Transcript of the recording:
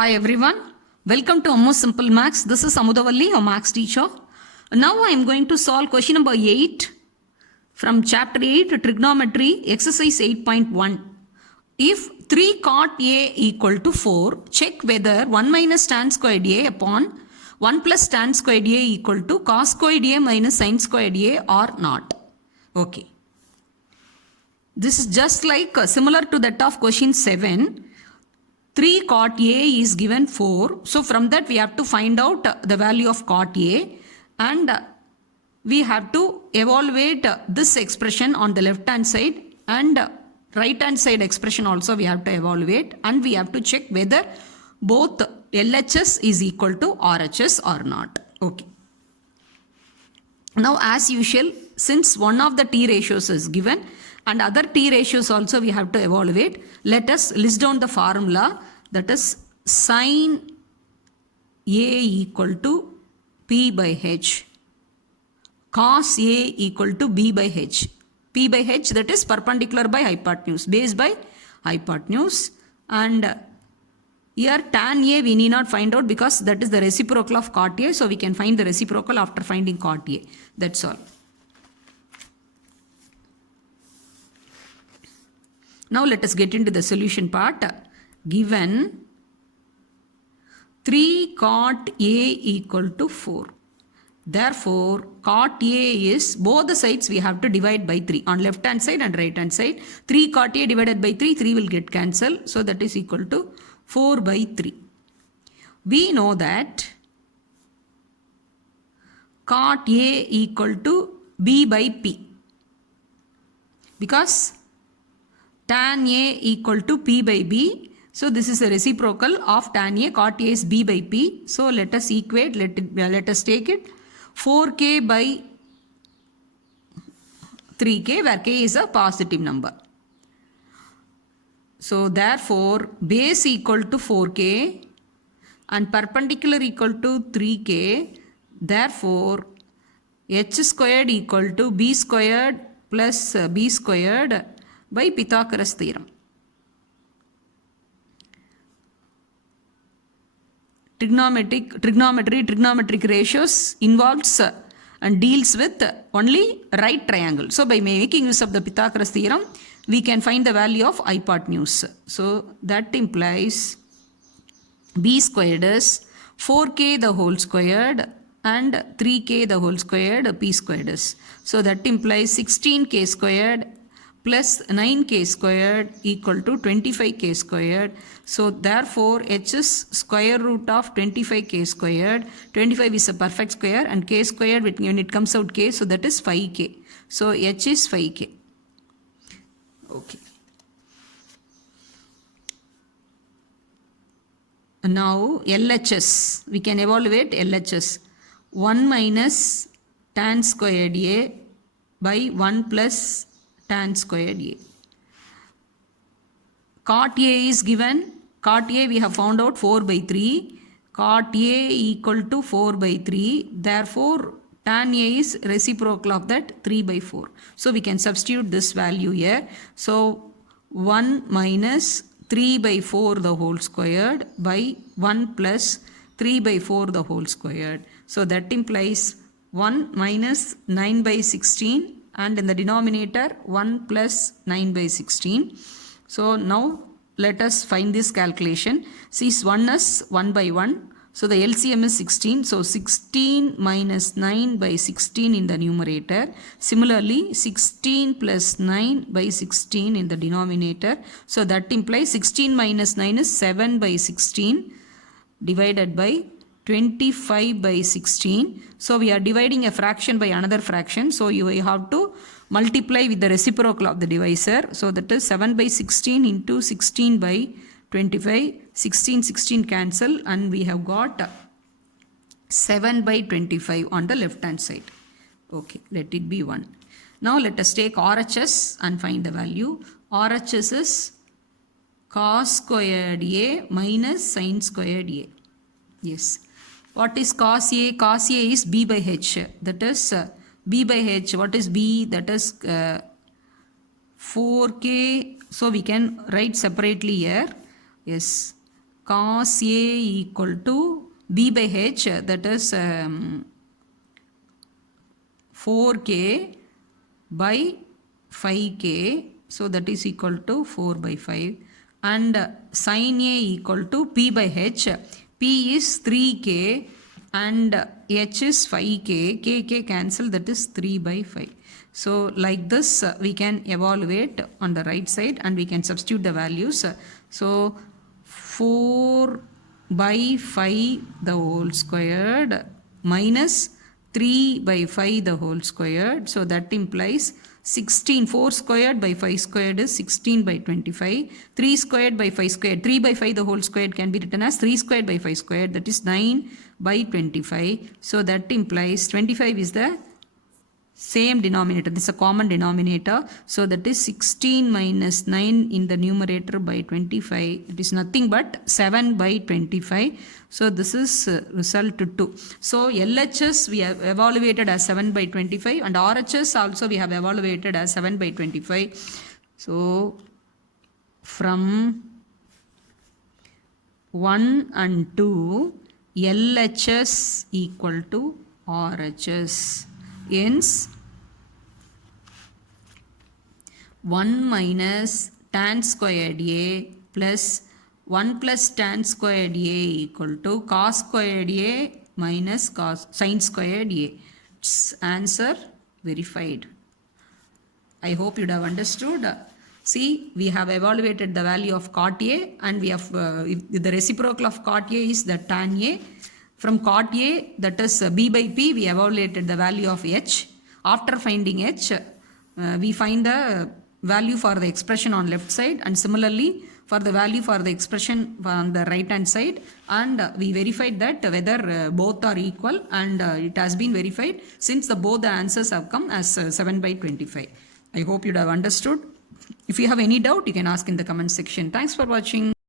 Hi everyone, welcome to Ammo Simple Maths. This is Amudavalli, your Maths teacher. Now I am going to solve question number 8 from chapter 8 Trigonometry, exercise 8.1. If 3 cot A equal to 4, check whether 1 minus tan squared A upon 1 plus tan squared A equal to cos squared A minus sin squared A or not. Okay. This is just like similar to that of question 7. 3 cot A is given 4. So from that we have to find out the value of cot A, and we have to evaluate this expression on the left hand side, and right hand side expression also we have to evaluate, and we have to check whether both LHS is equal to RHS or not. Okay. Now as usual, since one of the T ratios is given and other T ratios also we have to evaluate, let us list down the formula, that is sin A equal to P by H, cos A equal to B by H. P by H, that is perpendicular by hypotenuse, base by hypotenuse, and here tan A we need not find out because that is the reciprocal of cot A, so we can find the reciprocal after finding cot A. That's all. Now let us get into the solution part. Given 3 cot A equal to 4. Therefore, cot A is, both the sides we have to divide by 3. On left hand side and right hand side. 3 cot A divided by 3, 3 will get cancelled. So that is equal to 4 by 3. We know that cot A equal to B by P. Because tan A equal to P by B. So this is the reciprocal of tan A. Cot A is B by P. So let us equate, let us take it 4k by 3k, where k is a positive number. So therefore base equal to 4k and perpendicular equal to 3k. Therefore h squared equal to b squared plus b squared by Pythagoras theorem. Trigonometric ratios involves and deals with only right triangle. So by making use of the Pythagoras theorem, we can find the value of hypotenuse. So that implies b squared is 4k the whole squared and 3k the whole squared p squared is. So that implies 16k squared plus 9k squared equal to 25k squared. So therefore h is square root of 25k squared. 25 is a perfect square and k squared when it comes out k, so that is 5k. So h is 5k. Okay. Now LHS, we can evaluate LHS. 1 minus tan squared A by 1 plus tan squared A. Cot A is given. Cot A we have found out 4 by 3. Cot A equal to 4 by 3. Therefore tan A is reciprocal of that 3 by 4. So we can substitute this value here. So 1 minus 3 by 4 the whole squared by 1 plus 3 by 4 the whole squared. So that implies 1 minus 9 by 16. And in the denominator 1 plus 9 by 16. So now let us find this calculation. See, 1 is 1 by 1. So the LCM is 16. So 16 minus 9 by 16 in the numerator. Similarly 16 plus 9 by 16 in the denominator. So that implies 16 minus 9 is 7 by 16 divided by 25 by 16. So we are dividing a fraction by another fraction. So you have to multiply with the reciprocal of the divisor. So that is 7 by 16 into 16 by 25. 16 cancel, and we have got 7 by 25 on the left hand side. Okay, let it be 1. Now let us take RHS and find the value. RHS is cos squared A minus sin squared A. Yes. What is cos A? Cos A is B by H. That is B by H. What is B? That is 4k. So we can write separately here. Yes. cos A equal to B by H, that is 4k by 5k, so that is equal to 4 by 5, and sin A equal to P by H. P is 3k and H is 5k, k cancel, that is 3 by 5. So like this we can evaluate on the right side and we can substitute the values. So 4 by 5 the whole squared minus 3 by 5 the whole squared, so that implies 16. 4 squared by 5 squared is 16 by 25. 3 squared by 5 squared, 3 by 5 the whole squared can be written as 3 squared by 5 squared, that is 9 by 25. So that implies 25 is the same denominator, this is a common denominator, so that is 16 minus 9 in the numerator by 25, it is nothing but 7 by 25. So this is result 2. So LHS we have evaluated as 7 by 25 and RHS also we have evaluated as 7 by 25. So from 1 and 2, LHS equal to RHS. Hence 1 minus tan squared A plus 1 plus tan squared A equal to cos squared A minus sin squared A. It's answer verified. I hope you have understood. See, we have evaluated the value of cot A and we have the reciprocal of cot A is the tan A. From cot A, that is B by P, we evaluated the value of H. After finding H, we find the value for the expression on left side and similarly for the value for the expression on the right hand side, and we verified that whether both are equal, and it has been verified since both the answers have come as 7 by 25. I hope you have understood. If you have any doubt, you can ask in the comment section. Thanks for watching.